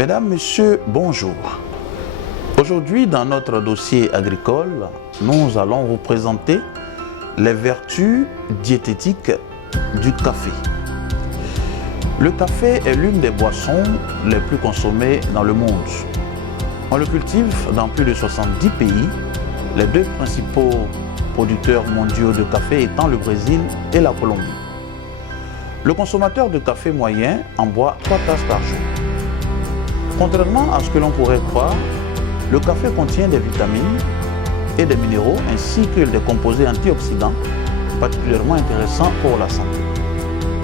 Mesdames, Messieurs, bonjour. Aujourd'hui, dans notre dossier agricole, nous allons vous présenter les vertus diététiques du café. Le café est l'une des boissons les plus consommées dans le monde. On le cultive dans plus de 70 pays, les deux principaux producteurs mondiaux de café étant le Brésil et la Colombie. Le consommateur de café moyen en boit 3 tasses par jour. Contrairement à ce que l'on pourrait croire, le café contient des vitamines et des minéraux ainsi que des composés antioxydants particulièrement intéressants pour la santé.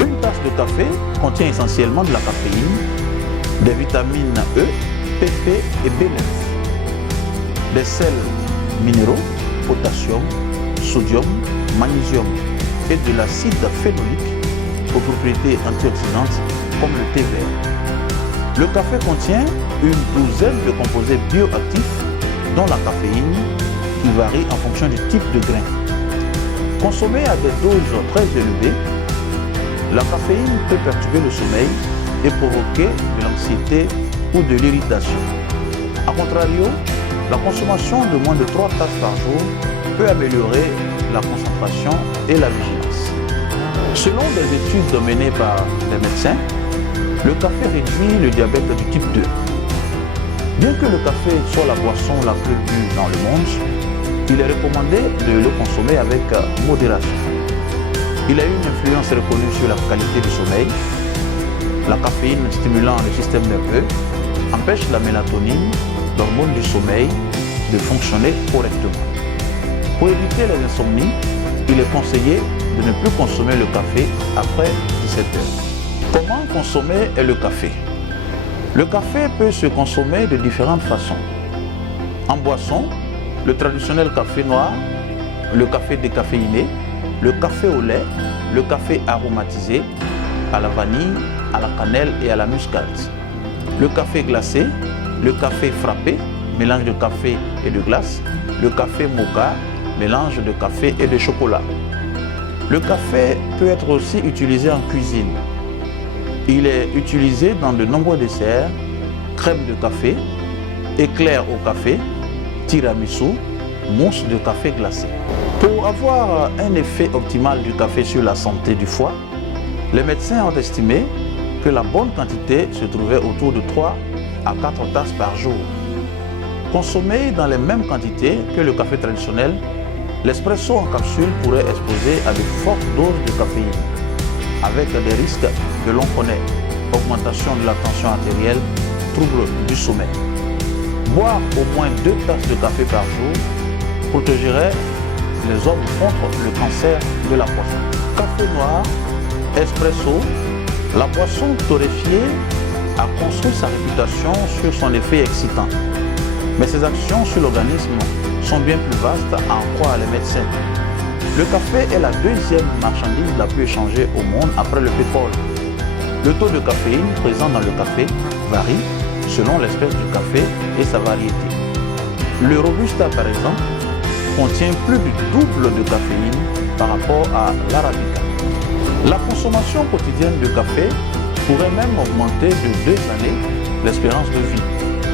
Une tasse de café contient essentiellement de la caféine, des vitamines E, PP et B9, des sels minéraux, potassium, sodium, magnésium et de l'acide phénolique aux propriétés antioxydantes comme le thé vert. Le café contient une douzaine de composés bioactifs dont la caféine qui varie en fonction du type de grain. Consommée à des doses très élevées, la caféine peut perturber le sommeil et provoquer de l'anxiété ou de l'irritation. A contrario, la consommation de moins de 3 tasses par jour peut améliorer la concentration et la vigilance. Selon des études menées par des médecins, le café réduit le diabète du type 2. Bien que le café soit la boisson la plus bue dans le monde, il est recommandé de le consommer avec modération. Il a une influence reconnue sur la qualité du sommeil. La caféine stimulant le système nerveux empêche la mélatonine, l'hormone du sommeil, de fonctionner correctement. Pour éviter les insomnies, il est conseillé de ne plus consommer le café après 17 heures. Comment consommer le café? Le café peut se consommer de différentes façons. En boisson, le traditionnel café noir, le café décaféiné, le café au lait, le café aromatisé, à la vanille, à la cannelle et à la muscade. Le café glacé, le café frappé, mélange de café et de glace, le café mocha, mélange de café et de chocolat. Le café peut être aussi utilisé en cuisine. Il est utilisé dans de nombreux desserts, crème de café, éclair au café, tiramisu, mousse de café glacé. Pour avoir un effet optimal du café sur la santé du foie, les médecins ont estimé que la bonne quantité se trouvait autour de 3 à 4 tasses par jour. Consommé dans les mêmes quantités que le café traditionnel, l'espresso en capsule pourrait exposer à de fortes doses de caféine, avec des risques que l'on connaît, augmentation de la tension artérielle, troubles du sommeil. Boire au moins 2 tasses de café par jour protégerait les hommes contre le cancer de la prostate. Café noir, espresso, la boisson torréfiée a construit sa réputation sur son effet excitant. Mais ses actions sur l'organisme sont bien plus vastes à en croire les médecins. Le café est la deuxième marchandise la plus échangée au monde après le pétrole. Le taux de caféine présent dans le café varie selon l'espèce du café et sa variété. Le Robusta, par exemple, contient plus du double de caféine par rapport à l'Arabica. La consommation quotidienne de café pourrait même augmenter de 2 années l'espérance de vie.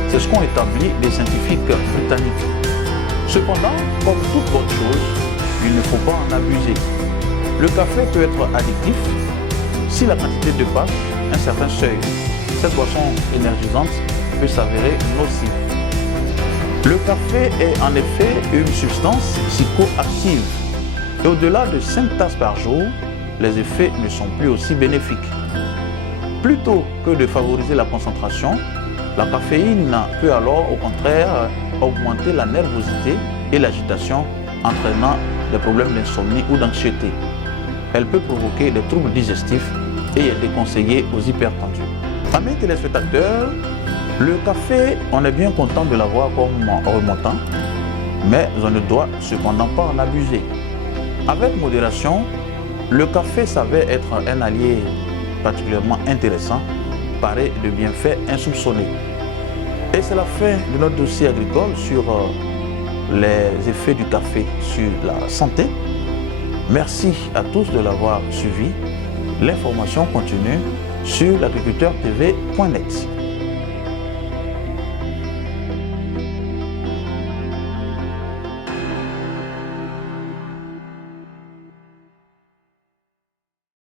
C'est ce qu'ont établi les scientifiques britanniques. Cependant, comme toute bonne chose, il ne faut pas en abuser. Le café peut être addictif si la quantité dépasse un certain seuil. Cette boisson énergisante peut s'avérer nocive. Le café est en effet une substance psychoactive. Et au-delà de 5 tasses par jour, les effets ne sont plus aussi bénéfiques. Plutôt que de favoriser la concentration, la caféine peut alors au contraire augmenter la nervosité et l'agitation, entraînant des problèmes d'insomnie ou d'anxiété. Elle peut provoquer des troubles digestifs et est déconseillée aux hypertendus. Amis téléspectateurs, le café, on est bien content de l'avoir comme remontant, mais on ne doit cependant pas en abuser. Avec modération, le café s'avère être un allié particulièrement intéressant, paré de bienfaits insoupçonnés. Et c'est la fin de notre dossier agricole sur les effets du café sur la santé. Merci à tous de l'avoir suivi. L'information continue sur l'agriculteurtv.net.